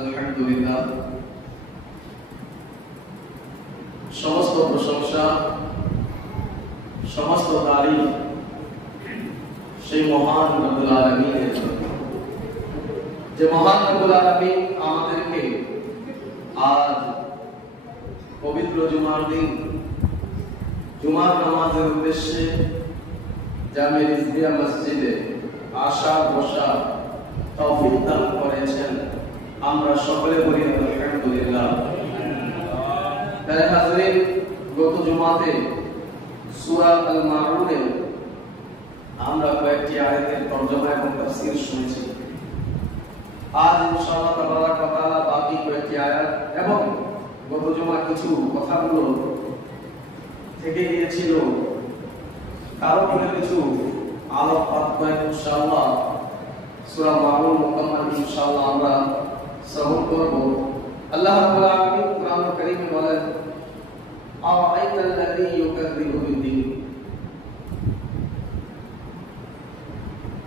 আলহামদুলিল্লাহ, সমস্ত প্রশংসা, সমস্ত তারিফ সেই মহান রব্বুল আলামিনের জন্য, যে মহান রব্বুল আলামিন আমাদেরকে আজ পবিত্র জুমার দিন জুমার নামাজের উদ্দেশ্যে জামে রিজভিয়া মসজিদে আসা বসা তৌফিক দান করেছেন। আমরা সকলে বলি আলহামদুলিল্লাহ। তাই হাজরিন, গত জুমাতে সূরা আল মাউনের আমরা কয়েকটি আয়াতের তরজমা এবং তাফসীর শুনেছি। আজ ইনশাআল্লাহ তাবারাক ওয়া তাআলা বাকি কয়েকটি আয়াত এবং গত জুমা কিছু কথাগুলো থেকে গিয়েছিল, তার উপরে কিছু আলোকপাত করে ইনশাআল্লাহ সূরা মাউন মুকাম্মাল ইনশাআল্লাহ আমরা শ্রবণ করব। আল্লাহ রাব্বুল আলামিন কোরআনুল কারীমে বলেন, আরাআইতাল্লাযী ইউকাযযিবু বিদ্দীন।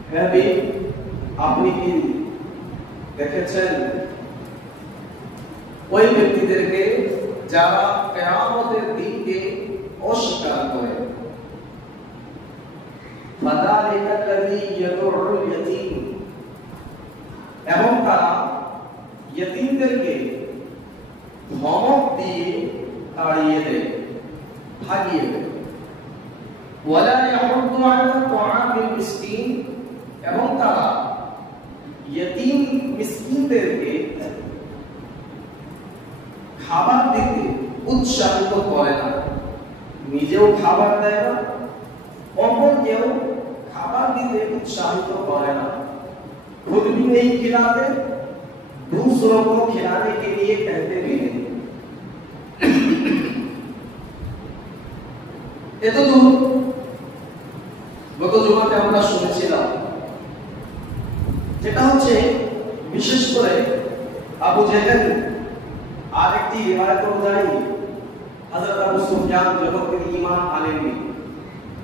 হে নবী, আপনি কি দেখেছেন ওই ব্যক্তিদেরকে যারা কিয়ামতের দিনকে অস্বীকার করে? ফাযালিকাল্লাযী ইয়াদউল ইয়াতীম, এবং তারা ইয়তীমদেরকে ধমক দিয়ে তাড়িয়ে দেয়, ভাগিয়ে দেয়। ওয়ালা ইয়াহুদ্দু আলা তুআমিল মিসকিন, এবং তারা ইয়তীম মিসকিনদেরকে খাবার দিতে উৎসাহিত করে না, নিজেও খাবার দেয় না, অপরকেও খাবার দিতে উৎসাহিত করে না। खुद भी नहीं खिलाते, दूसरों को खिलाने के लिए कहते भी नहीं। এতদূর গত জুমাতে আমরা শুনেছিলাম, যেটা হচ্ছে বিশেষ করে আবু জেহেল আর একটি রিওয়ায়াত অনুযায়ী হযরত আবু সুফিয়ান যখন তিনি ঈমান আনেননি।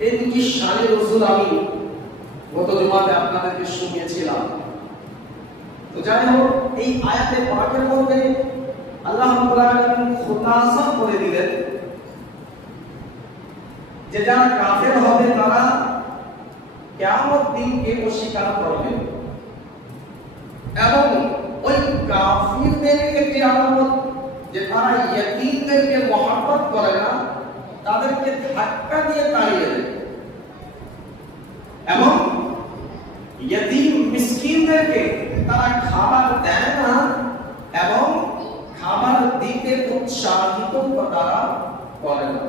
এই দুটি শানে রাসূল আমি গত জুমাতে আপনাদেরকে শুনিয়েছিলাম। তো যাই হোক, এই আয়াতে পাকের মধ্যে আল্লাহ রাব্বুল আলামিন খুলাসা করে দিলেন যে যারা কাফের হবে তারা কিয়ামত দিনকে অস্বীকার করবে, এবং ওই কাফিরদেরকে একটি আলামত যে তারা ইয়তীমদেরকে মহব্বত করে না, তাদেরকে ধাক্কা দিয়ে তাড়িয়ে দেয়, এবং ইয়তীম মিসকিনদেরকে তারা খাবার দেয় না এবং খাবার দিতে উৎসাহিত তারা করে না।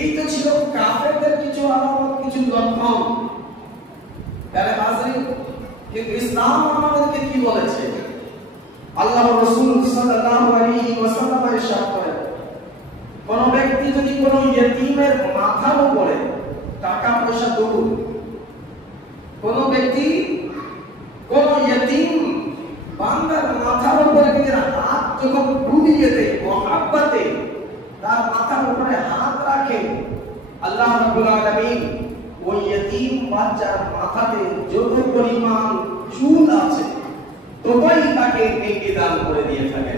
এই তো ছিল কাফেরদের কিছু আলামত, কিছু লক্ষণ। তাহলে হাজরিন, কিন্তু ইসলাম আমাদেরকে কি বলেছে? আল্লাহর রাসূল সাল্লাল্লাহু আলাইহি ওয়াসাল্লাম ইরশাদ করেন, কোন ব্যক্তি যদি কোন ইয়তীমের মাথার উপরে টাকা পয়সা দৌড়, কোন ব্যক্তি কোন ইয়তীম বান্দার মাথার উপরে নিজের হাত যখন ডুবিয়ে দেয় মহব্বতে, তার মাথার উপরে হাত রাখে, আল্লাহ রাব্বুল আলামিন ওই ইয়তীম বাচ্চার মাথাতে যত পরিমাণ চুল আছে ততই তাকে নেকি দান করে দিয়ে থাকে।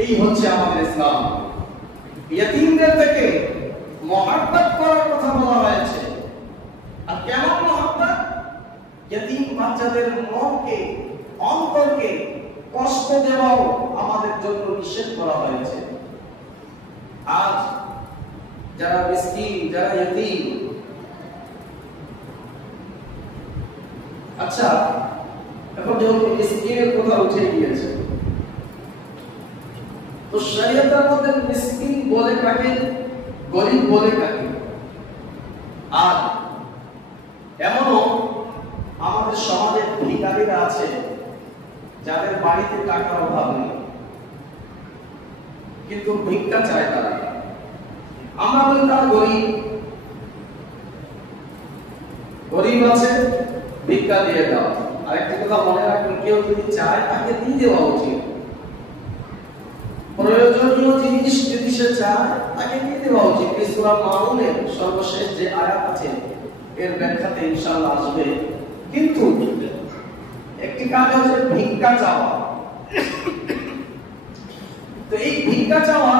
এই হচ্ছে আমাদের ইসলাম। ইয়তীমদের থেকে মহব্বত করার কথা বলা হয়েছে। আর কেমন মহব্বত? ইয়তীম বাচ্চাদের মনকে, অন্তরকে কষ্ট দেওয়াও আমাদের জন্য নিষেধ করা হয়েছে। আজ যারা মিসকিন, যারা ইয়তীম, আচ্ছা এখন যেহেতু মিসকিনের কথা উঠে গিয়েছে, তো শরীয়তের মধ্যে মিসকিন বলে কাকে, গরিব বলে কাকে? আর এমনও আমাদের সমাজে ভিখারিরা আছে যাদের বাড়িতে টাকার অভাব নেই, কিন্তু ভিক্ষা চায় তারা। আমরা বলি তারা গরিব, গরিব আছে, ভিক্ষা দিয়ে দাও। আরেকটি কথা মনে রাখবেন, কেউ যদি চায় তাকে দিয়ে দেওয়া উচিত। প্রয়োজনীয় জিনিস যদি সে চায় তাকে দিয়ে দেওয়া উচিত। সূরা মাউনের সর্বশেষ যে আয়াত আছে এর ব্যাখ্যাতে ইনশাআল্লাহ আসবে। কিন্তু একটি কাজ হচ্ছে ভিক্ষা চাওয়া। তো এই ভিক্ষা চাওয়া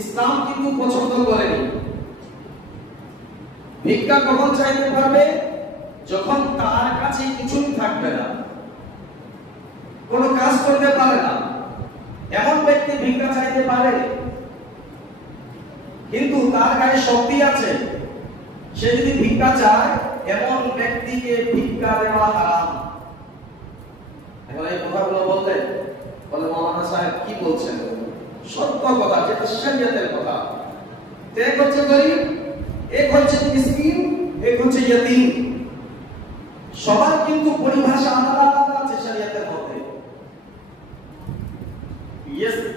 ইসলাম কিন্তু পছন্দ করেনি। ভিক্ষা কখন চাইতে পারবে? যখন তার কাছে কিছুই থাকবে না, কোনো কাজ করতে পারে না, এমন ব্যক্তি ভিক্ষা চাইতে পারে। কিন্তু তার গায়ে শক্তি আছে, সে যদি ভিক্ষা চায়, এমন ব্যক্তিকে ভিক্ষা দেওয়া হারাম। এখন এই কথাগুলো বলতে বলে মাওলানা সাহেব কি বলছেন? সত্য কথা, যেটা শরীয়তের কথা। এক হচ্ছে গরিব, এক হচ্ছে মিসকিন, এক হচ্ছে ইয়তীম। সবার কিন্তু পরিভাষা আলাদা আলাদা আছে শরীয়তের মধ্যে।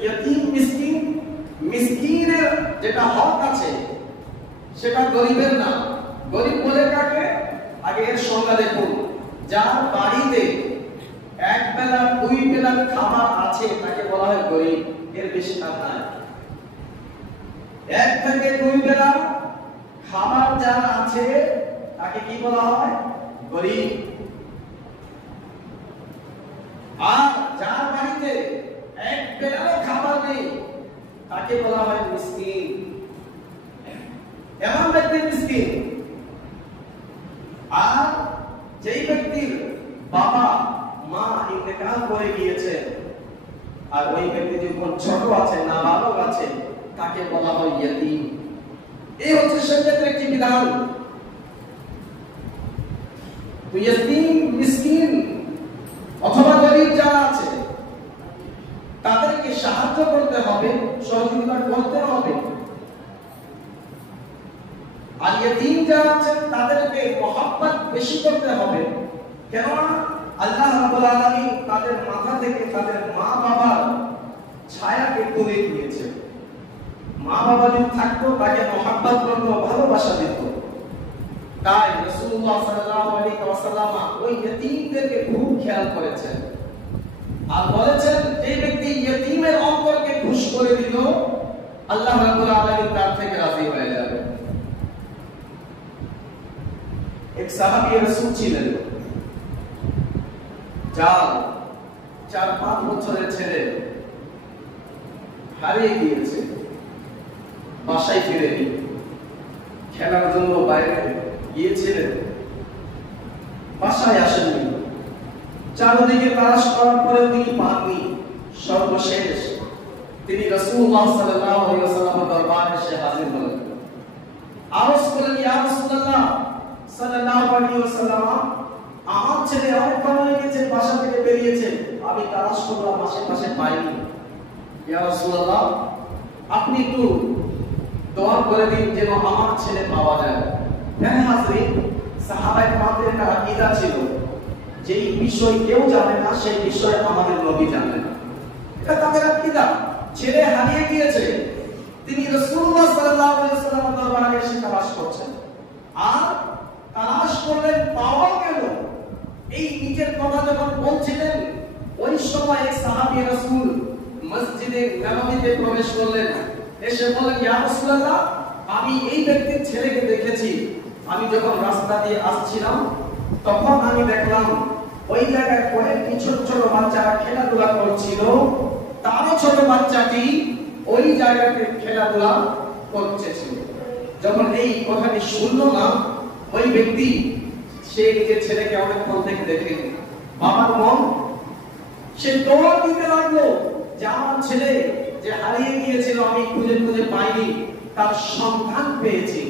ইয়তীম, মিসকিন, মিসকিনের যেটা হক আছে সেটা গরিবের না। গরিব বলে কাকে? আগে এর সংজ্ঞা দেখুন। যার বাড়িতে এক বেলা দুই বেলা খাবার আছে তাকে বলা হয় গরিব, এর বেশি আর নাই। এক থেকে দুই বেলা খাবার যার আছে তাকে কি বলা হয়? গরিব। আর যার বাড়িতে এক বেলাও খাবার নেই তাকে বলা হয় মিসকিন। এমন ব্যক্তি মিসকিন। আর যেই ব্যক্তির বাবা মা ইন্তেকাল করে গিয়েছে, আর ওই ব্যক্তি যখন ছোট আছে, নাবালক আছে, তাকে বলা হয় ইয়তীম। এই হচ্ছে শরীয়তের একটি বিধান। তো ইয়তীম, মিসকিন অথবা গরিব যারা আছে তাদেরকে সাহায্য করতে হবে, সহযোগিতা করতে হবে। আর ইয়তীম যারা আছেন তাদেরকে মহব্বত বেশি করতে হবে। কেননা আল্লাহ রাব্বুল আলামিন তাদের মাথা থেকে তাদের মা বাবার ছায়াকে তুলে দিয়েছে। মা বাবা যদি থাকতো তাকে মহব্বত করতো, ভালোবাসা দিত। তাই রাসূলুল্লাহ সাল্লাল্লাহু আলাইহি ওয়াসাল্লাম ওই ইয়তীমদেরকে খুব খেয়াল করেছেন আর বলেছেন, যে ব্যক্তি ইয়তীমের অন্তরকে খুশ করে দিল, আল্লাহ রাব্বুল আলামিন তার থেকে রাজি হয়ে যাবে। এক সাহাবী রাসূল ছিলেন, যার 4-5 বছরের ছেলে হারিয়ে গিয়েছে, বাসায় ফিরেনি, খেলার জন্য বাইরে গিয়েছিলেন, বাসায় আসেননি। চারদিকে তালাশ করার পরে তিনি পাননি। সর্বশেষ তিনি রাসূলুল্লাহ সাল্লাল্লাহু আলাইহি ওয়াসাল্লামের দরবারে এসে হাজির হলেন। আরজ করলেন, ইয়া রাসূলুল্লাহ সাল্লাল্লাহু আলাইহি ওয়াসাল্লাম, আমার ছেলে অনেকক্ষণ হয়ে গেছে বাসা থেকে বেরিয়েছে, আমি তালাশ করলাম, আশেপাশে পাইনি। ইয়া রাসূলুল্লাহ, আপনি একটু দোয়া করে দিন যেন আমার ছেলে পাওয়া যায়। হ্যাঁ হাজরিন, সাহাবায়ে কেরামদের একটা আকীদা ছিল, যেই বিষয় কেউ জানে না সেই বিষয় আমাদের নবী জানেন। এটা তাদের আকীদা। ছেলে হারিয়ে গিয়েছে, তিনি রাসূলুল্লাহ সাল্লাল্লাহু আলাইহি ওয়াসাল্লামের দরবারে এসে তালাশ করছেন। আর তালাশ করলেন, পাওয়া গেল। এই নিজের কথা যখন বলছিলেন, ওই সময় এক সাহাবী রাসূল মসজিদে নববীতে প্রবেশ করলেন। এসে বললেন, ইয়া রাসূলুল্লাহ, আমি এই ব্যক্তির ছেলেকে দেখেছি। আমি যখন রাস্তা দিয়ে আসছিলাম তখন আমি দেখলাম ওই জায়গায় কয়েকটি ছোট ছোট বাচ্চারা খেলাধুলা করছিল, তারও ছোট বাচ্চাটি ওই জায়গাতে খেলাধুলা করতেছিল। যখন এই কথাটি শুনলো না ওই ব্যক্তি, সে নিজের ছেলেকে অনেকক্ষণ থেকে দেখে বাবার মন, সে দোয়া দিতে লাগলো যে আমার ছেলে যে হারিয়ে গিয়েছিল, আমি খুঁজে খুঁজে পাইনি, তার সন্ধান পেয়েছি।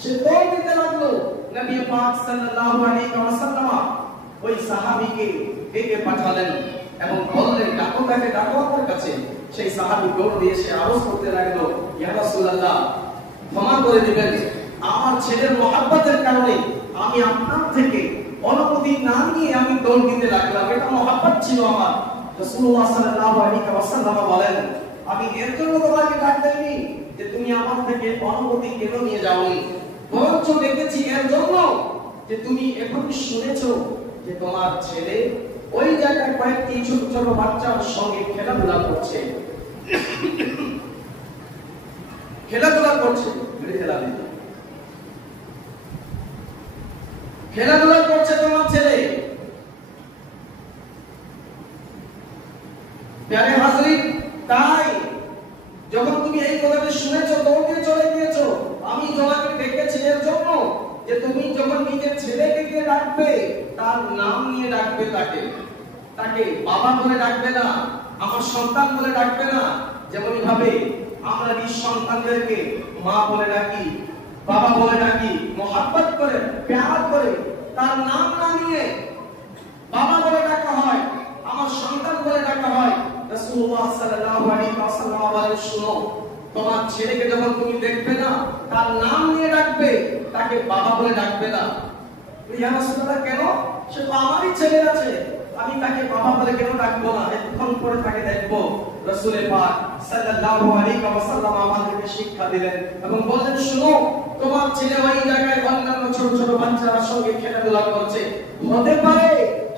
সে দোয়া দিতে লাগলো। নবী পাক সাল্লাল্লাহু আলাইহি ওয়াসাল্লাম ওই সাহাবীকে ডেকে পাঠালেন এবং বললেন, ডাকো তাকে, ডাকো আমার কাছে। সেই সাহাবী দৌড় দিয়ে এসে আরজ করতে লাগলো, ইয়া রাসূলুল্লাহ, ক্ষমা করে দিবেন, আমার ছেলের মহব্বতের কারণে আমি আপনার থেকে অনুমতি না নিয়ে আমি দৌড় দিতে লাগলাম, এটা মহব্বত ছিল আমার। রাসূলুল্লাহ সাল্লাল্লাহু আলাইহি ওয়াসাল্লাম বলেন, আমি এর জন্য তোমাকে ডাক দেইনি যে তুমি আমার থেকে অনুমতি কেন নিয়ে যাওনি, বরঞ্চ দেখেছি এর জন্য যে তুমি এখন শুনেছো যে তোমার ছেলে ওই জায়গায় কয়েকটি ছোট ছোট বাচ্চার সঙ্গে খেলাধুলা করছে, খেলাধুলা করছে তোমার ছেলে। প্যারে হাজরিন, তাই যখন তুমি এই কথাটা শুনেছো দৌড়ে চলে গিয়েছো, আমি তোমাকে ডেকেছি এর জন্য যে তুমি যখন নিজের ছেলেকে গিয়ে ডাকবে তার নাম নিয়ে ডাকবে, তাকে বাবা বলে ডাকবে না, আমার সন্তান বলে ডাকবে না। যেমন ভাবে আমরা নিজ সন্তানদেরকে মা বলে ডাকি, বাবা বলে ডাকি, মোহাব্বত করে প্যার করে তার নাম না নিয়ে বাবা বলে ডাকা হয়, আমার সন্তান বলে ডাকা হয়। রাসূলুল্লাহ সাল্লাল্লাহু আলাইহি ওয়াসাল্লাম বলেন, শুনো, তোমার ছেলেকে যখন তুমি দেখবে না তার নাম নিয়ে ডাকবে, তাকে বাবা বলে ডাকবে না। ইয়া রাসূলুল্লাহ, কেন? সে তো আমারই ছেলে আছে, আমি তাকে বাবা বলে কেন ডাকবো না? এতক্ষণ পরে তাকে দেখবো। রাসূল পাক সাল্লাল্লাহু আলাইহি ওয়াসাল্লাম আমাদেরকে শিক্ষা দিলেন এবং বললেন, শুনো, তোমার ছেলে ওই জায়গায় অন্যান্য ছোট ছোট বাচ্চাদের সঙ্গে খেলাধুলা করছে, হতে পারে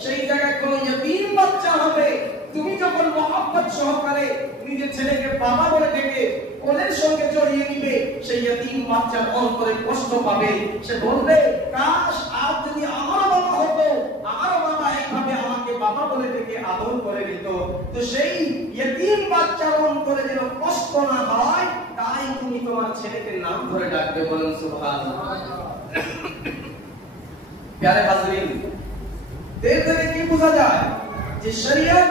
সেই জায়গায় কোনো ইয়তীম বাচ্চা হবে। তুমি যখন মহব্বত সহকারে নিজের ছেলেকে বাবা বলে ডেকে কোলের সঙ্গে জড়িয়ে নিবে, সেই ইয়তীম বাচ্চার অন্তরে কষ্ট পাবে। সে বলবে, কাশ আজ যদি আমার বাবা হতো, আমার বাবা এইভাবে আমাকে বাবা বলে ডেকে আদর করে দিত। তো সেই ইয়তীম বাচ্চার অন্তরে যেন কষ্ট না হয়, তাই তুমি তোমার ছেলেকে নাম ধরে ডাকবে। বলেন সুবহানাল্লাহ। প্যারে হাজরিন, এর থেকে কি বোঝা যায় যে শরীয়ত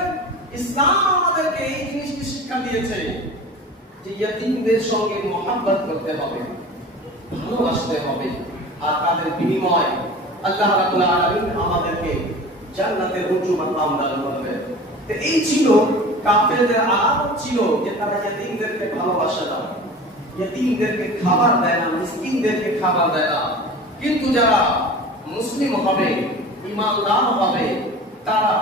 ইসলাম আমাদেরকে এই জিনিসটি শিক্ষা দিয়েছে যে ইয়তীমদের সঙ্গে মহব্বত করতে হবে, ভালোবাসতে হবে, আর তাদের বিনিময় আল্লাহ রাব্বুল আলামিন আমাদেরকে জান্নাতের উঁচু মাকাম দান করবেন। তো এই ছিল কাফেরদের আলামত, ছিল যে তারা ইয়তীমদেরকে ভালোবাসে না, ইয়তীমদেরকে খাবার দেয় না, মিসকিনদেরকে খাবার দেয় না। কিন্তু যারা মুসলিম হবে, ঈমানদার হবে, তারা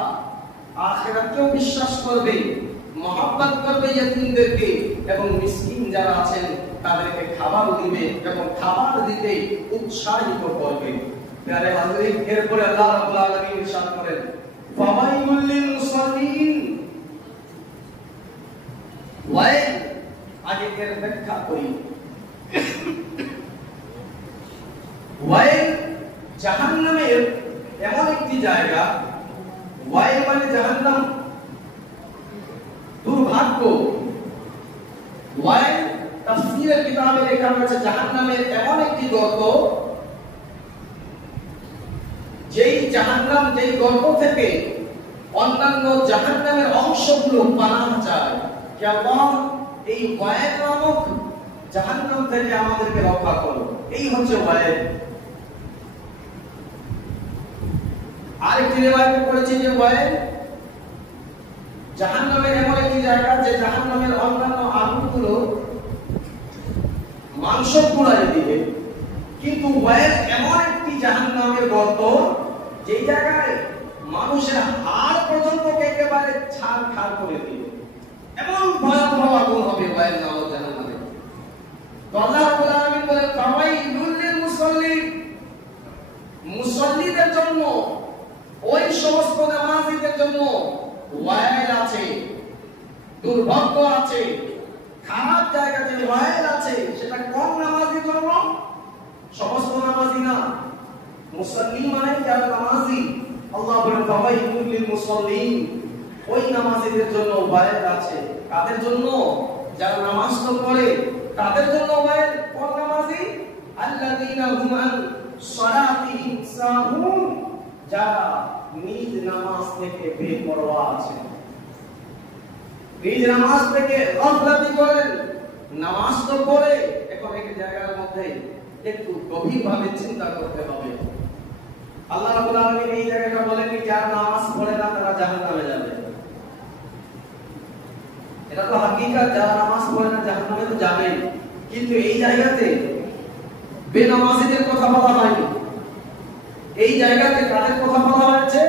আখিরাতেও বিশ্বাস করবে, মহব্বত করবে ইয়তীমদেরকে, এবং মিসকিন যারা আছেন তাদেরকে খাবার দিবে এবং খাবার দিতে উৎসাহিত করবে। প্যারে হাজরিন, এরপরে আল্লাহ রাব্বুল আলামিন ইরশাদ করেন, ফাওয়াইলুল লিল মুসাল্লিন। ওয়াইল, আগে এর ব্যাখ্যা করি। ওয়াইল জাহান্নামের এমন একটি জায়গা, ওয়াইল মানে জাহান্নাম, দুর্ভাগ্য। ওয়াইল তাফসীরের কিতাবে লেখা হয়েছে জাহান্নামের এমন একটি গর্ত, যেই জাহান্নাম, যেই গর্ত থেকে অন্যান্য জাহান্নামের অংশগুলো পানাহ চায়। কে আল্লাহ, এই ওয়াইল নামক জাহান্নাম থেকে আমাদেরকে রক্ষা করো। এই হচ্ছে ওয়াইল। আরেকটি রিওয়ায়াতে পড়েছে যে ওয়াইল জাহান্নামের এমন একটি জায়গা যে জাহান্নামের অন্যান্য আগুনগুলো মাংস পোড়ায় দিবে, কিন্তু ওয়াইল এমন একটি জাহান্নামের গর্ত যে জায়গায় মানুষের হাড় পর্যন্ত একেবারে ছারখার করে দিবে। এমন ভয়াবহ আগুন হবে ওয়াইল নামক জাহান্নামে। তো আল্লাহ রাব্বুল আলামিন বলেন, ফাওয়াইলুল লিল মুসাল্লিন, মুসাল্লিদের জন্য, ওই সমস্ত নামাজীদের জন্য ওয়াইল আছে, দুর্ভাগ্য আছে, খারাপ জায়গা যে ওয়াইল আছে, সেটা কোন নামাজীর জন্য? সমস্ত নামাজি না, মুসাল্লি মানে যারা নামাজি। আল্লাহ বলেন, ফাওয়াইলুল লিল মুসাল্লিন, ওই নামাজীদের জন্য ওয়াইল আছে। কাদের জন্য? যারা নামাজ তো পড়ে তাদের জন্য ওয়াইল। কোন নামাজি? আল্লাযীনা হুম আন সালাতিহিম সাহুন, যারা নিজ নামাজ থেকে বেপরোয়া আছে, নিজ নামাজ থেকে গাফলাতি করেন। নামাজ তো পড়ে, এখন এই জায়গার মধ্যে একটু গভীরভাবে চিন্তা করতে হবে। আল্লাহ রাব্বুল আলামিন এই জায়গাটা বলেন যে যারা নামাজ পড়ে না তারা জাহান্নামে যাবে। এটা তো হাকিকত, যারা নামাজ পড়ে না জাহান্নামে তো যাবে। কিন্তু এই জায়গাতে বেনামাজীদের কথা বলা হয়নি। এই জায়গাতে কাদের কথা বলা হয়েছে?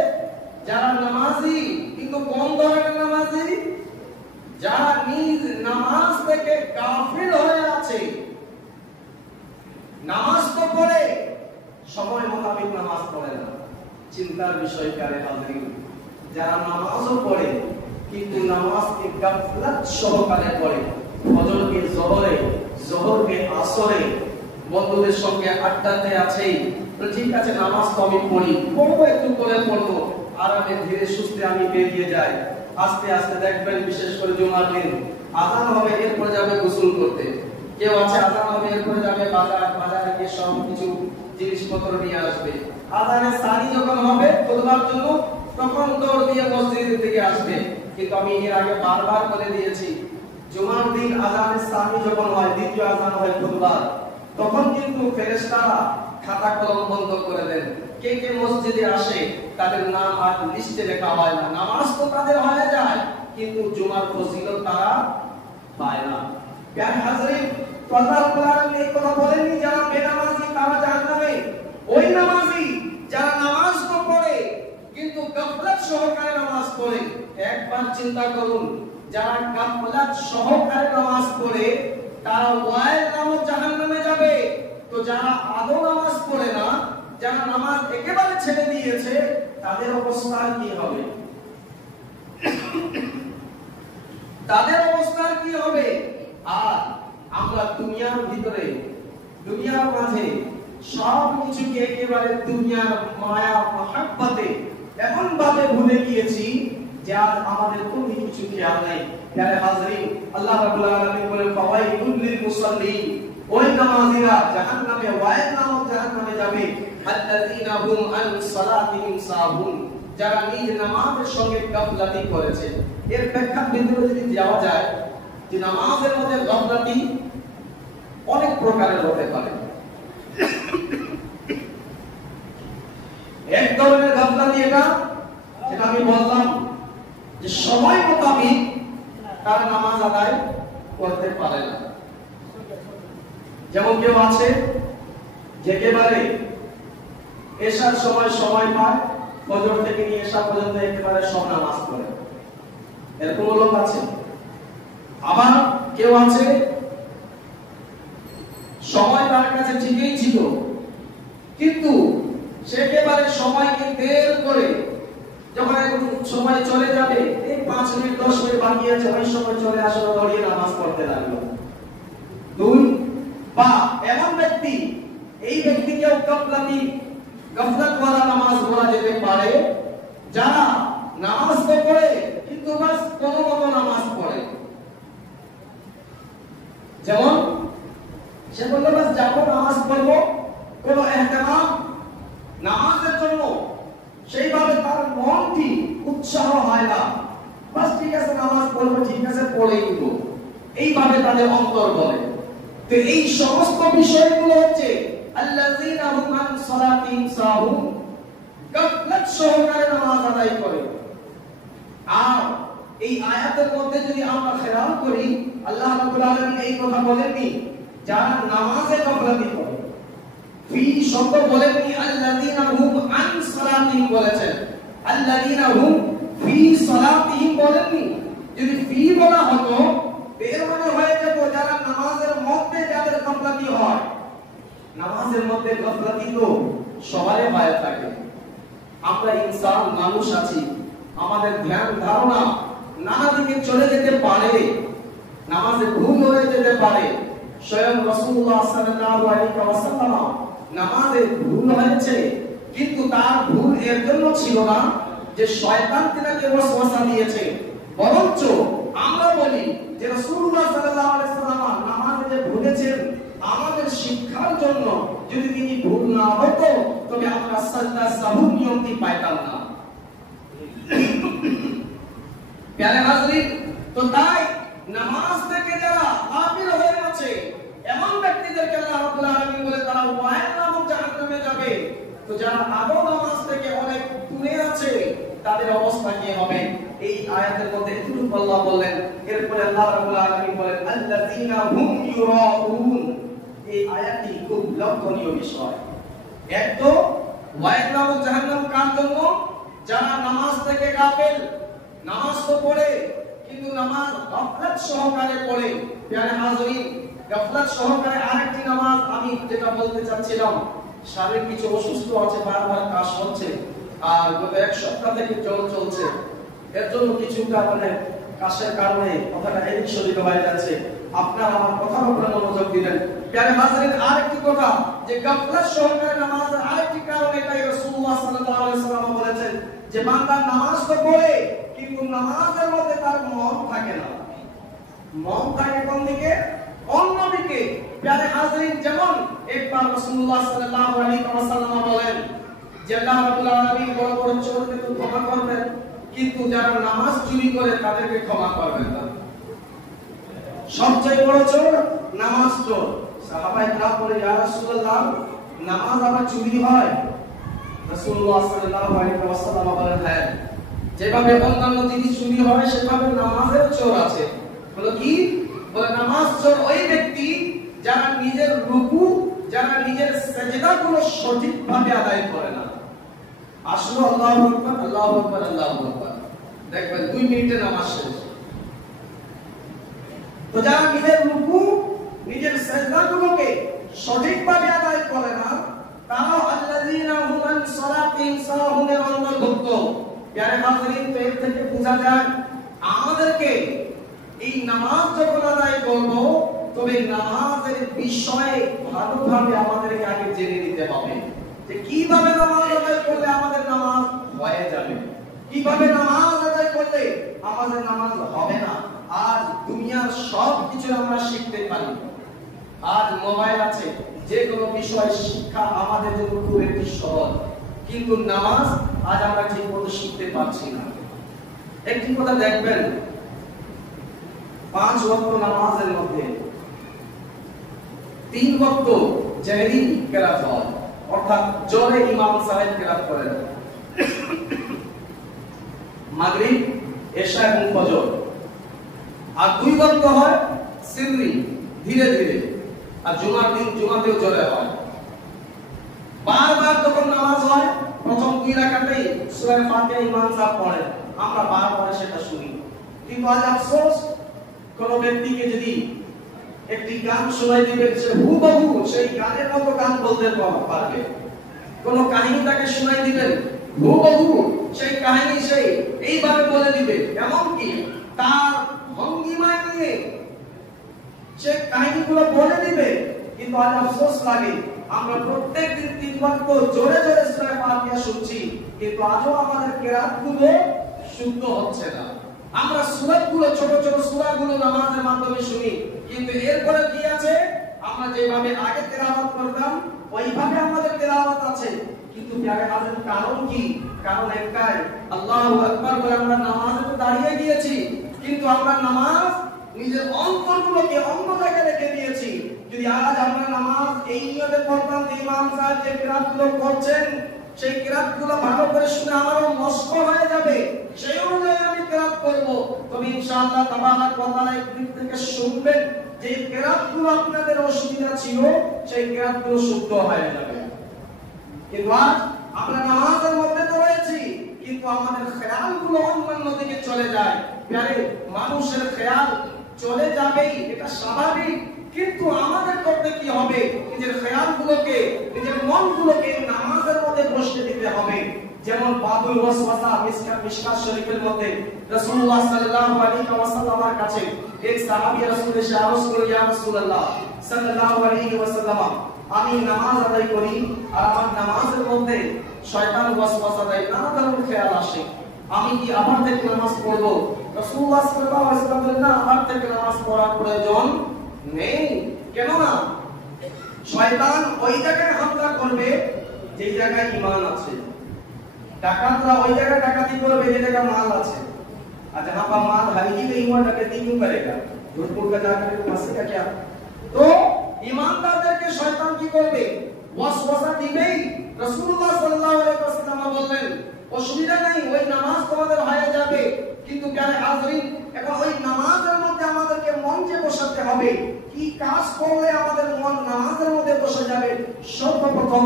যারা নামাজি, কিন্তু কোন ধরনের নামাজি? যারা নিজ নামাজ থেকে গাফিল হয়ে আছে। নামাজ তো পড়ে, সময় মোতাবেক নামাজ পড়ে না। চিন্তার বিষয় কারে হাজরিন, যারা নামাজও পড়ে কিন্তু নামাজকে গাফলাত সহকারে পড়ে, ফজরকে জোহরে, জোহরকে আসরে, বন্ধুদের সঙ্গে আড্ডাতে আছে, ঠিক আছে নামাজ তো আমি পড়ি, পড়বো একটু করে পড়বো, আরামে ধীরে সুস্থে আমি বেরিয়ে যাই। আস্তে আস্তে দেখবেন বিশেষ করে জুমার দিন আযান হবে, এরপর যাবে গোসল করতে। কেউ আছে আযান হবে এরপরে যাবে বাজারে গিয়ে সব কিছু জিনিসপত্র নিয়ে আসবে। আযানের সানি যখন হবে খুতবার জন্য তখন দৌড় দিয়ে মসজিদের দিকে আসবে। কিন্তু আমি এর আগে বারবার বলে দিয়েছি, জুমার দিন আযানের সানি যখন হয়, দ্বিতীয় আযান হয় খুতবার, তখন কিন্তু ফেরেশতারা খাতা কলম বন্ধ করে দেন। কে কে মসজিদে আসে তাদের নাম আর লিস্টে লেখা হয় না। নামাজ তো তাদের হয়ে যায়, কিন্তু জুমার ফজিলত তারা পায় না। প্রিয় হাজরিন, আল্লাহ কোরআনে এই কথা বলেননি যারা বেনামাজি তারা জাহান্নামে। ওই নামাজি যারা নামাজ তো পড়ে কিন্তু গাফলাত সহকারে নামাজ পড়ে। একবার চিন্তা করুন, যারা গাফলাত সহকারে নামাজ পড়ে তারা ওয়াইল নামক জাহান্নামে যাবে। তো যারা আদৌ নামাজ পড়ে না, যারা নামাজ একেবারে ছেড়ে দিয়েছে, তাদের অবস্থা কি হবে? তাদের অবস্থা কি হবে? আর আমরা দুনিয়ার ভিতরে, দুনিয়ার মাঝে সব কিছুকে একেবারে দুনিয়ার মায়া মহাব্বতে এমন ভাবে ভুলে গিয়েছি যে আজ আমাদের কোনো কিছু খেয়াল নেই। প্রিয় হাজরিন, আল্লাহ রাব্বুল আলামিন বলেন ফাওয়াইলুল লিল মুসাল্লিন, ওই নামাজীরা জাহান্নামে, ওয়াইল নামক জাহান্নামে যাবে। আল্লাযীনা হুম আন সালাতিহিম সাহুন, যারা নিজ নামাজের সঙ্গে গাফলাতি করেছে। এর ব্যাখ্যার ভিতরে যদি যাওয়া যায় যে নামাজের মধ্যে গাফলাতি অনেক প্রকারের হতে পারে। এক ধরনের গাফলাতি এটা, যেটা আমি বললাম যে সময় মোতাবেক তার নামাজ আদায় করতে পারে না। যেমন কেউ আছে যে একেবারে এশার সময় পায়, ফজর থেকে নিয়ে এশা পর্যন্ত একেবারে সব নামাজ পড়ে, এরকম লোক আছে। আবার কেউ আছে সময় তার কাছে ঠিকই ছিল, কিন্তু সে একেবারে সময়কে দের করে, যখন সময় চলে যাবে, এই 5 মিনিট 10 মিনিট বাকি আছে, ওই সময় চলে আসলো, দাঁড়িয়ে নামাজ পড়তে লাগলো। দুই বা এমন ব্যক্তি, এই ব্যক্তিকেও গাফলাতওয়ালা নামাজ বলা যেতে পারে, যারা নামাজ তো পড়ে কিন্তু বাস কোনো নামাজ পড়ে। যেমন সে বলল বাস যাবো নামাজ পড়বো, কোনো ইহতিমাম নামাজের জন্য সেইভাবে তার মনটি উৎসাহ হয় না। বাস ঠিক আছে নামাজ পড়বো, ঠিক আছে পড়েই দিব, এইভাবে তাদের অন্তর বলে। তো এই সমস্ত বিষয়গুলো হচ্ছে আল্লাযীনা হুম আন সালাতিহিম সাহুন, গাফলাত সহকারে নামাজ আদায় করে। আর এই আয়াতের মধ্যে যদি আমরা খেয়াল করি, আল্লাহ রাব্বুল আলামিন এই কথা বলেননি যারা নামাজে গাফলাতি করে, ফি শব্দ বলেননি, আল্লাযীনা হুম আন সালাতিহিম বলেছেন, আল্লাযীনা হুম ফি সালাতিহিম বলেননি। যদি ফি বলা হতো এর মানে হয়ে যেত যারা নামাজের মধ্যে যাদের গাফলাতি হয়। নামাজের মধ্যে গাফলাতি তো সবারই হয়ে থাকে। আমরা ইনসান, মানুষ আছি, আমাদের ধ্যান ধারণা নানা দিকে চলে যেতে পারে, নামাজে ভুল হয়ে যেতে পারে। স্বয়ং রাসূলুল্লাহ সাল্লাল্লাহু আলাইহি ওয়াসাল্লাম নামাজে ভুল হয়েছে, কিন্তু তার ভুল এর জন্য ছিল না যে শয়তান তিনাকে ওয়াসওয়াসা দিয়েছে, বরঞ্চ আমরা বলি যে রাসূলুল্লাহ সাল্লাল্লাহু আলাইহি ওয়াসাল্লাম নামাজে যে ভুলেছেন আমাদের শিক্ষার জন্য। যদি তিনি ভুল না হতো তবে আমরা সাজদা সাহু নিয়মটি পাইতাম না। প্রিয় হাজরিন, তো তাই নামাজ থেকে যারা গাফিল হয়ে আছে এমন ব্যক্তিদেরকে আল্লাহ রাব্বুল আলামিন বলে তারা ওয়াইল নামক জাহান্নামে যাবে। তো যারা আদৌ নামাজ থেকে অনেক দূরে আছে তাদের অবস্থা কি হবে? এই আয়াতের মধ্যে এতটুকু আল্লাহ বললেন। এরপরে আল্লাহ রাব্বুল আলামিন বলেন আল্লাযীনা হুম ইউরাউন। এই আয়াতটি খুব লক্ষণীয় বিষয়। এক তো ওয়াইল নামক জাহান্নাম কার জন্য? যারা নামাজ থেকে গাফিল, নামাজ তো পড়ে কিন্তু নামাজ গাফলাত সহকারে পড়ে। প্রিয় হাজরিন, গাফলাত সহকারে আরেকটি নামাজ আমি যেটা বলতে চাচ্ছিলাম, শারীরিক কিছু অসুস্থ আছে, বারবার কাশ হচ্ছে, আর গত এক সপ্তাহ থেকে জ্বর চলছে, এর জন্য কিছুটা মানে কাশের কারণে কথাটা এদিক সেদিক হয়ে যাচ্ছে। আপনারা আমার কথার উপরে মনোযোগ দিবেন। প্রিয় হাজরিন, আরেকটি কথা যে গাফলাত সহকারে নামাজের আরেকটি কারণ এটাই রাসূলুল্লাহ সাল্লাল্লাহু আলাইহি ওয়াসাল্লাম বলেছেন যে বান্দা নামাজ তো পড়ে কিন্তু নামাজের মধ্যে তার মন থাকে না। মন থাকে কোন দিকে? অন্যদিকে। প্যারে হাজিরিন, যেমন একবার রাসূলুল্লাহ সাল্লাল্লাহু আলাইহি ওয়াসাল্লাম বলেন যে আল্লাহ রাব্বুল আলামিন বড় বড় চোরকে তো ক্ষমা করবেন, কিন্তু যারা নামাজ চুরি করে তাদেরকে ক্ষমা করবেন না। সবচেয়ে বড় চোর নামাজ চোর। সাহাবায়ে কেরাম বলে, ইয়া রাসূলুল্লাহ, নামাজ আবার চুরি হয়? রাসূলুল্লাহ সাল্লাল্লাহু আলাইহি ওয়াসাল্লাম বলেন, হ্যাঁ, যেভাবে অন্যান্য জিনিস চুরি হয় সেভাবে নামাজের চোর আছে। বলো কি? বলে নামাজ চোর ওই ব্যক্তি যারা নিজের রুকু, যারা নিজের সেজদাগুলো সঠিকভাবে আদায় করে না। আসলে আল্লাহু আকবার, আল্লাহু আকবার, আল্লাহু আকবার, দেখবেন 2 মিনিটে নামাজ শেষ। তো যারা নিজের রুকু, নিজের সেজদাগুলোকে সঠিকভাবে আদায় করে না, তারা আল্লাযীনা হুম আন সালাতিহিম সাহুনের অন্তর্ভুক্ত। প্যারে হাজিরিন, তো এর থেকে বোঝা যায় আমাদেরকে এই নামাজ যখন আদায় করব, তবে নামাজের বিষয়ে ভালোভাবে আমাদেরকে আগে জেনে নিতে হবে যে কিভাবে নামাজ আদায় করলে আমাদের নামাজ হয়ে যাবে, কিভাবে নামাজ আদায় করলে আমাদের নামাজ হবে না। আজ দুনিয়ার সব কিছু আমরা শিখতে পারি। আজ মোবাইল আছে, যে কোনো বিষয় শিক্ষা আমাদের জন্য খুব একটি সহজ, কিন্তু নামাজ আজ আমরা ঠিক মতো শিখতে পারছি না। একটি কথা দেখবেন, 5 ওয়াক্ত নামাজের মধ্যে 3 ওয়াক্ত জাহরি কেরাত হয়, অর্থাৎ জোরে ইমাম সাহেব কেরাত করেন। মাগরিব, এশা এবং ফজর। আর 2 ওয়াক্ত হয় সিররি, ধীরে ধীরে। আর জুমার দিন জুমাতেও জোরে হয়। বারবার যখন নামাজ হয়, প্রথম 2 রাকাতেই সূরা ফাতিহা ইমাম সাহেব পড়েন, আমরা বারবার সেটা শুনি। কিন্তু আজ আফসোস, কোন ব্যক্তিকে যদি একটি গান শোনাই দিবেন, সে হুবহু সেই গানের মতো গান বলতে পারবে। কোন কাহিনী তাকে শোনাই দিবেন, হুবহু সেই কাহিনী সে এইভাবে বলে দিবে, এমনকি তার ভঙ্গিমা নিয়ে সে কাহিনীগুলো বলে দিবে। কিন্তু আজ আফসোস লাগে, আমরা প্রত্যেকদিন 3 ওয়াক্ত জোরে জোরে সূরা ফাতিহা শুনছি, কিন্তু আজও আমাদের কিরাতগুলো শুদ্ধ হচ্ছে না। আমরা সূরাগুলো, ছোট ছোট সূরাগুলো নামাজের মাধ্যমে শুনি, কিন্তু এরপরে কি আছে? আমরা যেভাবে আগে তেলাওয়াত করতাম ওইভাবে আমাদের তেলাওয়াত আছে, কিন্তু প্যারে হাজির, কারণ কি? কারণ একটাই, আল্লাহু আকবার বলে আমরা নামাজে তো দাঁড়িয়ে গিয়েছি, কিন্তু আমরা নামাজ নিজের অন্তরগুলোকে অন্য জায়গায় রেখে দিয়েছি। যদি আজ আমরা নামাজ এই নিয়তে পড়তাম যে ইমাম সাহেব যে কিরাতগুলো করছেন, সেই কিরাতগুলো ভালো করে শুনে আমারও মস্ত হয়ে যাবে, সেই অনুযায়ী আমি কিরাত করব, তবে ইনশাআল্লাহ তাবারাক ওয়া তাআলা একদিক থেকে শুনবেন যে কিরাতগুলো আপনাদের অসুবিধা ছিল, সেই কিরাতগুলো শুদ্ধ হয়ে যাবে। কিন্তু আজ আমরা নামাজের মধ্যে তো রয়েছি, কিন্তু আমাদের খেয়ালগুলো অন্যান্য দিকে চলে যায়। প্যারে মানুষের খেয়াল চলে যাবেই, এটা স্বাভাবিক, কিন্তু আমাদের করতে কি হবে? নিজের খেয়ালগুলোকে, নিজের মনগুলোকে নামাজের মধ্যে বসতে দিতে হবে। যেমন বাবুল ওয়াসওয়াসা মিশকাত শরীফের মধ্যে রাসূলুল্লাহ সাল্লাল্লাহু আলাইহি ওয়াসাল্লামের কাছে এক সাহাবী রাসূল এসে আরজ করে, ইয়া রাসূলুল্লাহ সাল্লাল্লাহু আলাইহি ওয়াসাল্লাম, আমি নামাজ আদায় করি আর আমার নামাজের মধ্যে শয়তান ওয়াসওয়াসা দেয়, নানা ধরনের খেয়াল আসে, আমি কি আবার থেকে নামাজ পড়ব? রাসূলুল্লাহ সাল্লাল্লাহু আলাইহি ওয়াসাল্লাম বলেন, না, আবার থেকে নামাজ পড়ার প্রয়োজন নেই। কেন না? শয়তান ওই জায়গায় হামলা করবে যে জায়গায় ঈমান আছে, ডাকাতরা ওই জায়গায় ডাকাতি করবে যে জায়গায় মাল আছে। আর जहां पर माल है ही नहीं, वहां डकैती क्यों करेगा? झूठ-मूठ का जाकर फंसेगा क्या? तो ईमानदारদেরকে শয়তান কি করবে? ওয়াসওয়াসা দিবেই। রাসূলুল্লাহ সাল্লাল্লাহু আলাইহি ওয়াসাল্লাম বললেন, অসুবিধা নাই, ওই নামাজ তোমাদের হয়ে যাবে, কিন্তু প্যারে হাজিরিন, এখন ওই নামাজের মধ্যে আমাদেরকে মনকে বসাতে হবে। কি কাজ করলে আমাদের মন নামাজের মধ্যে বসে যাবে? সর্বপ্রথম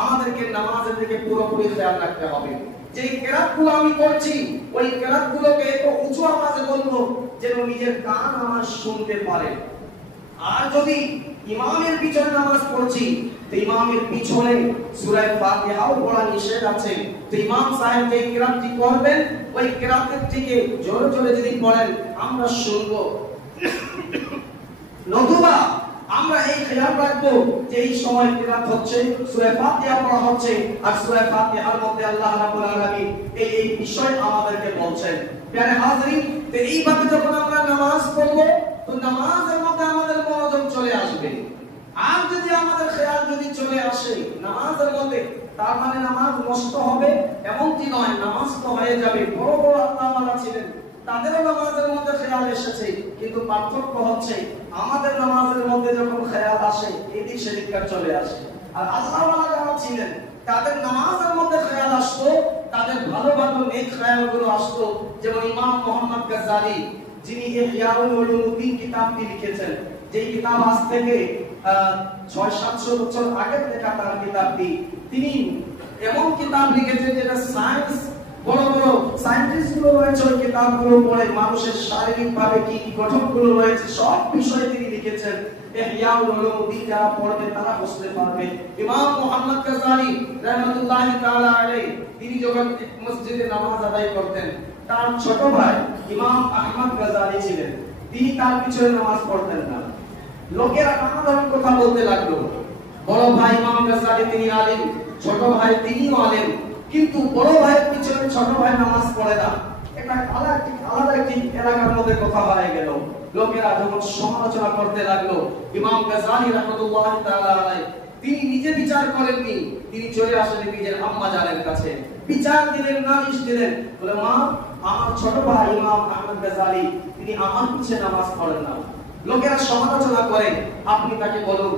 আমাদেরকে নামাজের দিকে পুরোপুরি খেয়াল রাখতে হবে। যে কিরাতগুলো আমি করছি, ওই কিরাতগুলোকে একটু উঁচু আওয়াজে বলবো যেন নিজের কান আমার শুনতে পারে। আর যদি ইমামের পিছনে নামাজ পড়ছি, তো ইমামের পিছনে সূরা ফাতিহাও পড়া নিষেধ আছে, তো ইমাম সাহেব যে কিরাতটি করবেন, ওই কিরাতের থেকে জোরে জোরে যদি পড়েন আমরা শুনবো। নতুবা আমরা এই খেয়াল রাখবো যে এই সময় কিরাত হচ্ছে, সূরা ফাতিহা পড়া হচ্ছে, আর সূরা ফাতিহার মধ্যে আল্লাহ রাব্বুল আলামিন এই বিষয় আমাদেরকে বলছেন। প্যারে হাজরিন, তো এইভাবে যখন আমরা নামাজ পড়ব, তো নামাজের মধ্যে আমাদের মনোযোগ চলে আসবে। আর যদি আমাদের খেয়াল যদি চলে আসে নামাজের মধ্যে, তার মানে নামাজ নষ্ট হবে এমনটি নয়, নামাজ তো হয়ে যাবে। বড় বড় আল্লাহওয়ালা ছিলেন, তাদেরও নামাজের মধ্যে খেয়াল এসেছে, কিন্তু পার্থক্য হচ্ছে আমাদের নামাজের মধ্যে যখন খেয়াল আসে এদিক সেদিককার চলে আসে। আর আল্লাহওয়ালা যারা ছিলেন তাদের নামাজের মধ্যে খেয়াল আসতো, তাদের ভালো ভালো নেক খেয়ালগুলো আসতো। যেমন ইমাম মুহাম্মদ গাজ্জালি, যিনি ইহয়াউল উলুমুদ্দিন কিতাবটি লিখেছেন, যেই কিতাব আজ থেকে 600-700 বছর আগে লেখা তার কিতাবটি, তিনি এমন কিতাব লিখেছেন যেটা সায়েন্স, বড় বড় সায়েন্টিস্ট গুলো রয়েছে ওই কিতাবগুলো পড়ে মানুষের শারীরিক ভাবে কি কি গঠনগুলো রয়েছে সব বিষয়ে তিনি লিখেছেন। ইহয়াউল উলুমুদ্দিন যারা পড়বে তারা বুঝতে পারবে। ইমাম মুহাম্মদ গাজ্জালি রাহমাতুল্লাহি তাআলা আলাইহি, তিনি যখন মসজিদে নামাজ আদায় করতেন, তার ছোট ভাই ইমাম আহমদ গাজ্জালি ছিলেন, তিনি তার পিছনে নামাজ পড়তেন না। লোকেরা নানা ধরনের কথা বলতে লাগলো, বড় ভাই ইমাম গাজ্জালি তিনি আলেম, ছোট ভাই তিনিও আলেম, কিন্তু বড় ভাইয়ের পিছনে ছোট ভাই নামাজ পড়ে না। এটা আলাদা একটি এলাকার মধ্যে কথা হয়ে গেল। লোকেরা যখন সমালোচনা করতে লাগলো, ইমাম গাজ্জালি রাহমাতুল্লাহি তাআলা আলাইহি তিনি নিজে বিচার করেননি, তিনি চলে আসলেন নিজের আম্মা জানের কাছে, বিচার দিলেন, নালিশ দিলেন, বলে মা, আমার ছোট ভাই ইমাম আহমদ গাজ্জালি তিনি আমার পিছনে নামাজ পড়েন না। লোকেরা সমালোচনা করে, আপনি তাকে বলুন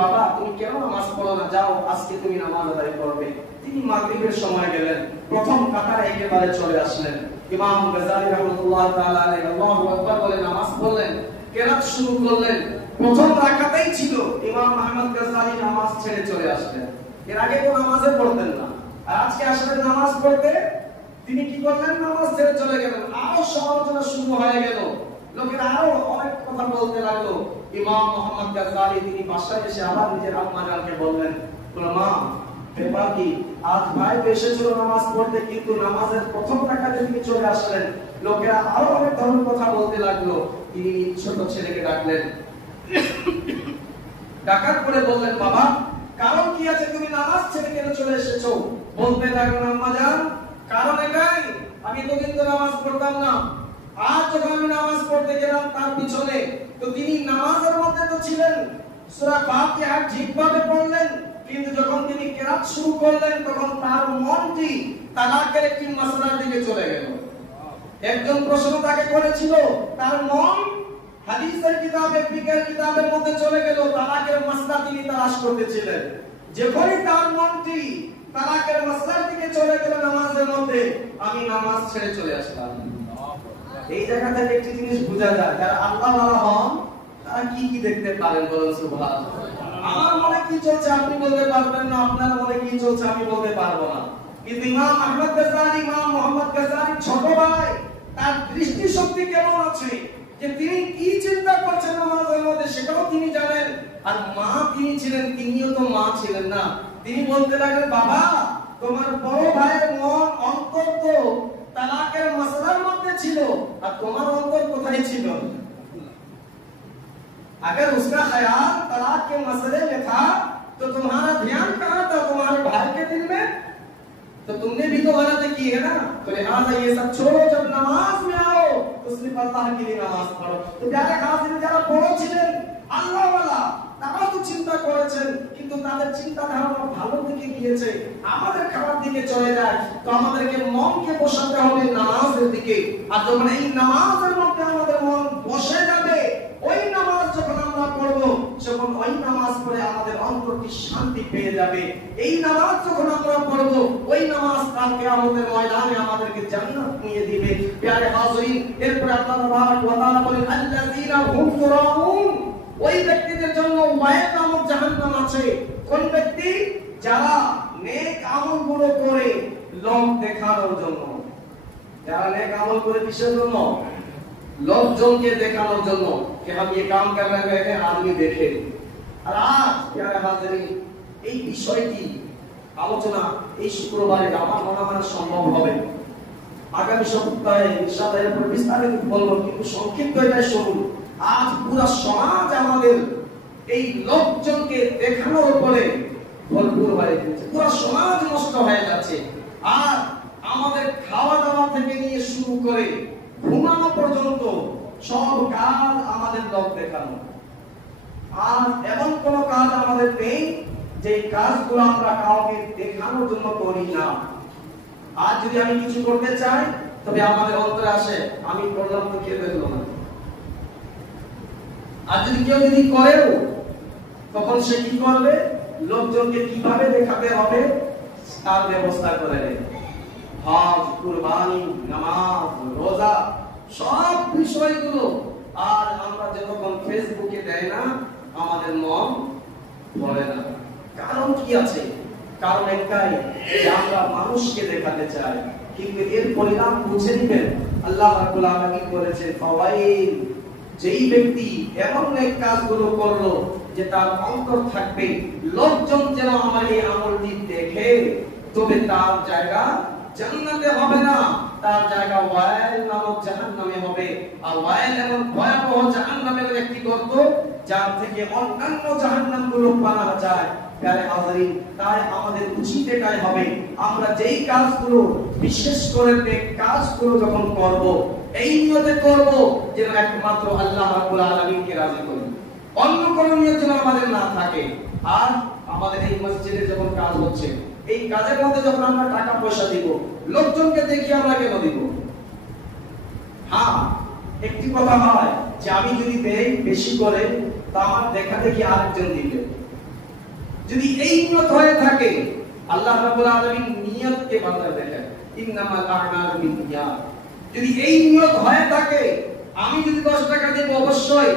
বাবা তুমি কেন নামাজ পড়ো না, যাও আজকে তুমি নামাজ আদায় করবে। তিনি মাগরিবের সময় গেলেন, প্রথম কাতারে একেবারে চলে আসলেন। ইমাম গাজ্জালি রাহমাতুল্লাহি তাআলা আলাইহি আল্লাহু আকবার বলে নামাজ পড়লেন, কেরাত শুরু করলেন। প্রথম রাকাতেই ছিল ইমাম আহমদ গাজ্জালি নামাজ ছেড়ে চলে আসলেন। এর আগে তো নামাজে পড়তেন না, আর আজকে আসলে নামাজ পড়তে তিনি কি করলেন, নামাজ ছেড়ে চলে গেলেন। আরো সমালোচনা শুরু হয়ে গেল, লোকেরা আরো অনেক কথা বলতে লাগলো। ইমাম মুহাম্মদ গাজ্জালি তিনি বাসায় এসে আবার নিজের আম্মা জানকে বললেন, মা ব্যাপার কি, আজ ভাই এসেছিল নামাজ পড়তে, কিন্তু নামাজের প্রথম রাকাতে তিনি চলে আসলেন। লোকেরা আরো অনেক ধরনের কথা বলতে লাগলো। তিনি ছোট ছেলেকে ডাকলেন, ডাকার পরে বললেন, বাবা কারণ কি আছে, তুমি নামাজ ছেড়ে কেন চলে এসেছো? বলতে লাগলেন, আম্মা জান কারণ এটাই, আমি এতদিন তো নামাজ পড়তাম না, আজ যখন আমি নামাজ পড়তে গেলাম তার পিছনে, তো তিনি নামাজের মধ্যে তো ছিলেন, সূরা ফাতিহা ঠিকভাবে পড়লেন, কিন্তু যখন তিনি কিরাত শুরু করলেন তখন তার মনটি তালাকের একটি মাসলার দিকে চলে গেল। একজন প্রশ্ন তাকে করেছিল, তার মন হাদিসের কিতাবে, ফিকহের কিতাবের মধ্যে চলে গেল, তালাকের মাসলা তিনি তালাশ করতেছিলেন। যখনই তার মনটি তালাকের মাসলার দিকে চলে গেল নামাজের মধ্যে, আমি নামাজ ছেড়ে চলে আসলাম। এই জায়গা থেকে একটি জিনিস বোঝা যায়, যারা আল্লাহওয়ালা হন তারা কি কি দেখতে পারেন, বলুন সুবহানাল্লাহ। আমার মনে কি চলছে আপনি বলতে পারবেন না, আপনার মনে কি চলছে আমি বলতে পারবো না, কিন্তু ইমাম আহমদ গাজ্জালি, ইমাম মুহাম্মদ গাজ্জালি ছোট ভাই, তার দৃষ্টি শক্তি কেমন আছে, যে তিনি কি চিন্তা করছেন নামাজের মধ্যে সেটাও তিনি জানেন। আর মা তিনি ছিলেন, তিনিও তো মা ছিলেন না, তিনি বলতে লাগলেন, বাবা তোমার বড় ভাইয়ের মন অন্তর তো তালাকের মাসলার মধ্যে ছিল, আর তোমার অন্তর কোথায় ছিল? अगर उसका ख्याल तलाक के मसले में था तो तुम्हारा ध्यान कहाँ था? तुम्हारे भाई के दिल में। तो तुमने भी तो गलती की है ना, तो लिहाजा ये सब छोड़ो, जब नमाज में आओ तो सिर्फ अल्लाह के लिए नमाज पढ़ो। तो प्यारे हाजिर যারা বড় ছিলেন আল্লাহ ওয়ালা, তারা তো চিন্তা করেছেন, কিন্তু তাদের চিন্তা ধারণা ভালো দিকে গিয়েছে, আমাদের খারাপ দিকে চলে যায়। তো আমাদেরকে মনকে বসাতে হবে নামাজের দিকে, আর যখন এই নামাজের মধ্যে আমাদের মন বসে যাবে, ওই নামাজ যখন আমরা পড়বো, যখন ওই নামাজ পড়ে আমাদের অন্তরটি শান্তি পেয়ে যাবে। এই নামাজ যখন আমরা পড়বো, ওই নামাজ কাল কিয়ামতের ময়দানে আমাদেরকে জান্নাত নিয়ে দিবে। প্যারে হাজিরিন, এরপর আল্লাহ তাবারক ওয়া তাআলা বলেন, আল্লাযীনা হুম তুরাউন, ওই ব্যক্তিদের জন্য ওয়াইল নামক জাহান্নাম আছে। কোন ব্যক্তি? যারা নেক আমলগুলো করে লোক দেখানোর জন্য, যারা নেক আমল করে কিসের জন্য? লোকজনকে দেখানোর জন্য, कि हम ये काम कर रहे हैं आदमी देखे। আর আজ প্যারে হাজিরিন, এই বিষয়টি আলোচনা এই শুক্রবারে আমার মনে হয় সম্ভব হবে। আগামী সপ্তাহে ইনশাআল্লাহ এর উপর বিস্তারিত বলবো, কিন্তু সংক্ষিপ্ত এটা শুনুন। আজ পুরো সমাজ আমাদের এই লোকজনকে দেখানোর উপরে ভরপুর হয়ে গেছে, পুরো সমাজ নষ্ট হয়ে যাচ্ছে। আর আমাদের খাওয়া দাওয়া থেকে নিয়ে শুরু করে ঘুমানো পর্যন্ত সব কাজ আমাদের লোক দেখানো। আর এমন কোন কাজ আমাদের নেই যে কাজগুলো আমরা কাউকে দেখানোর জন্য করি না। আর যদি আমি কিছু করতে চাই তবে আমাদের অন্তরে আসে আমি করলাম তো কেউ দেখলো না। আর যদি কেউ করেও তখন সে কি করবে, লোকজনকে কিভাবে দেখাতে হবে তার ব্যবস্থা করে নেবে। হজ, কুরবানি, নামাজ, রোজা সব বিষয়গুলো আর আমরা যখন ফেসবুকে দেয় না আমাদের মন ভরে না। কারণ কি আছে? কারণ একটাই যে আমরা মানুষকে দেখাতে চাই, কিন্তু এর পরিণাম বুঝে নিবেন। আল্লাহ রাব্বুল আলামিন বলেছেন ফাওয়াইল, যেই ব্যক্তি এমন এক কাজগুলো করলো যে তার অন্তর থাকবে লোকজন যেন আমার এই আমলটি দেখে, তবে তার জায়গা জান্নাতে হবে না, তার জায়গা ওয়াইল নামক জাহান্নামে হবে। আর ওয়াইল এমন ভয়াবহ জাহান্নামের একটি গর্ত যার থেকে অন্যান্য জাহান্নামগুলো পাওয়া যায়। প্যারে হাজারিন, তাই আমাদের উচিত এটাই হবে আমরা যেই কাজগুলো, বিশেষ করে নেক কাজগুলো যখন করব, এই নিয়তে করব যেন একমাত্র আল্লাহ রাব্বুল আলামিনকে রাজি করি, অন্য কোনো নিয়ত যেন আমাদের না থাকে। আর আমাদের এই মসজিদে যখন কাজ হচ্ছে, এই কাজের মধ্যে যখন আমরা টাকা পয়সা দিব, লোকজনকে দেখি আমরা কেন দিব? হ্যাঁ, একটি কথা হয় যে আমি যদি দেই বেশি করে তা আমার দেখা দেখি আরেকজন দিবে। যদি এই নিয়ত হয়ে থাকে, আল্লাহ রাব্বুল আলামিন নিয়তকে বান্দা দেখেন, ইন্নামাল আ'মালু বিন্নিয়াত। যদি এই নিয়ত হয়ে থাকে, আমি যদি 10 টাকা দেব, অবশ্যই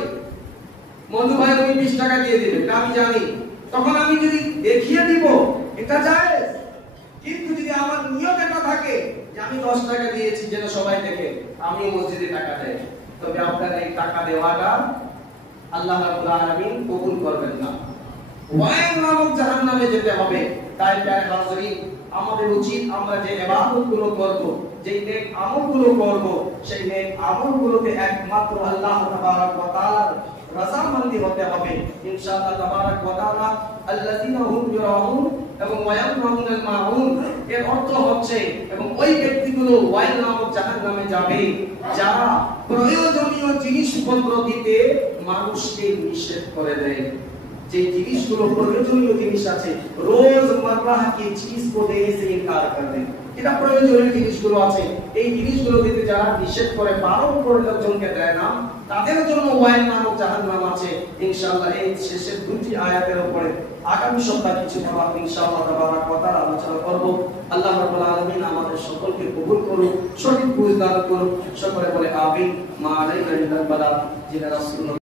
মধু ভাই তুমি 20 টাকা দিয়ে দিবে, এটা আমি জানি, তখন আমি যদি দেখিয়ে দিব এটা জায়েজ। কিন্তু যদি আমার নিয়ত এটা থাকে যে আমি 10 টাকা দিয়েছি যেন সবাই দেখে আমি মসজিদে টাকা দেই, তবে আপনার এই টাকা দেওয়াটা আল্লাহ রাব্বুল আলামিন কবুল করবেন না, ওয়াইল নামক জাহান্নামে যেতে হবে। তাই প্রিয় হাজরিন, আমাদের উচিত আমরা যে ইবাদতগুলো করব, যে নেক আমলগুলো করব, সেই নেক আমলগুলোতে একমাত্র আল্লাহ তাবারক ওয়া তাআলার রাযামন্দি হতে হবে ইনশাআল্লাহ তাবারক ওয়া তাআলা। আল্লাযীনা হুম ইউরাউন এবং ওয়ায়ামনাউনাল মাউন, এর অর্থ হচ্ছে এবং ওই ব্যক্তিগুলো ওয়াইল নামক জাহান্নামে যাবে যারা প্রয়োজনীয় জিনিসপত্র দিতে মানুষকে নিষেধ করে দেয়। যে জিনিসগুলো প্রয়োজনীয় জিনিস আছে, রোজমার্রা কি চीज को देने से इनकार कर दे, এটা প্রয়োজনীয় জিনিসগুলো আছে, এই জিনিসগুলো দিতে যারা নিষেধ করে, বারণ করে লোকজনকে দেয় না, তাদের জন্য ওয়াইল নামক জাহান্নাম আছে। ইনশাআল্লাহ এই শেষের দুটি আয়াতের উপরে আগামী সপ্তাহে কিছু কথা ইনশাআল্লাহ তাবারক ওয়া তাআলা আলোচনা করব। আল্লাহ রাব্বুল আলামিন আমাদের সকলকে কবুল করুন, সঠিক বুঝ দান করুন। সকলে বলে আমিন। মা আলাইকা ইল্লাল বালাগ। জিনা রাসূলুল্লাহ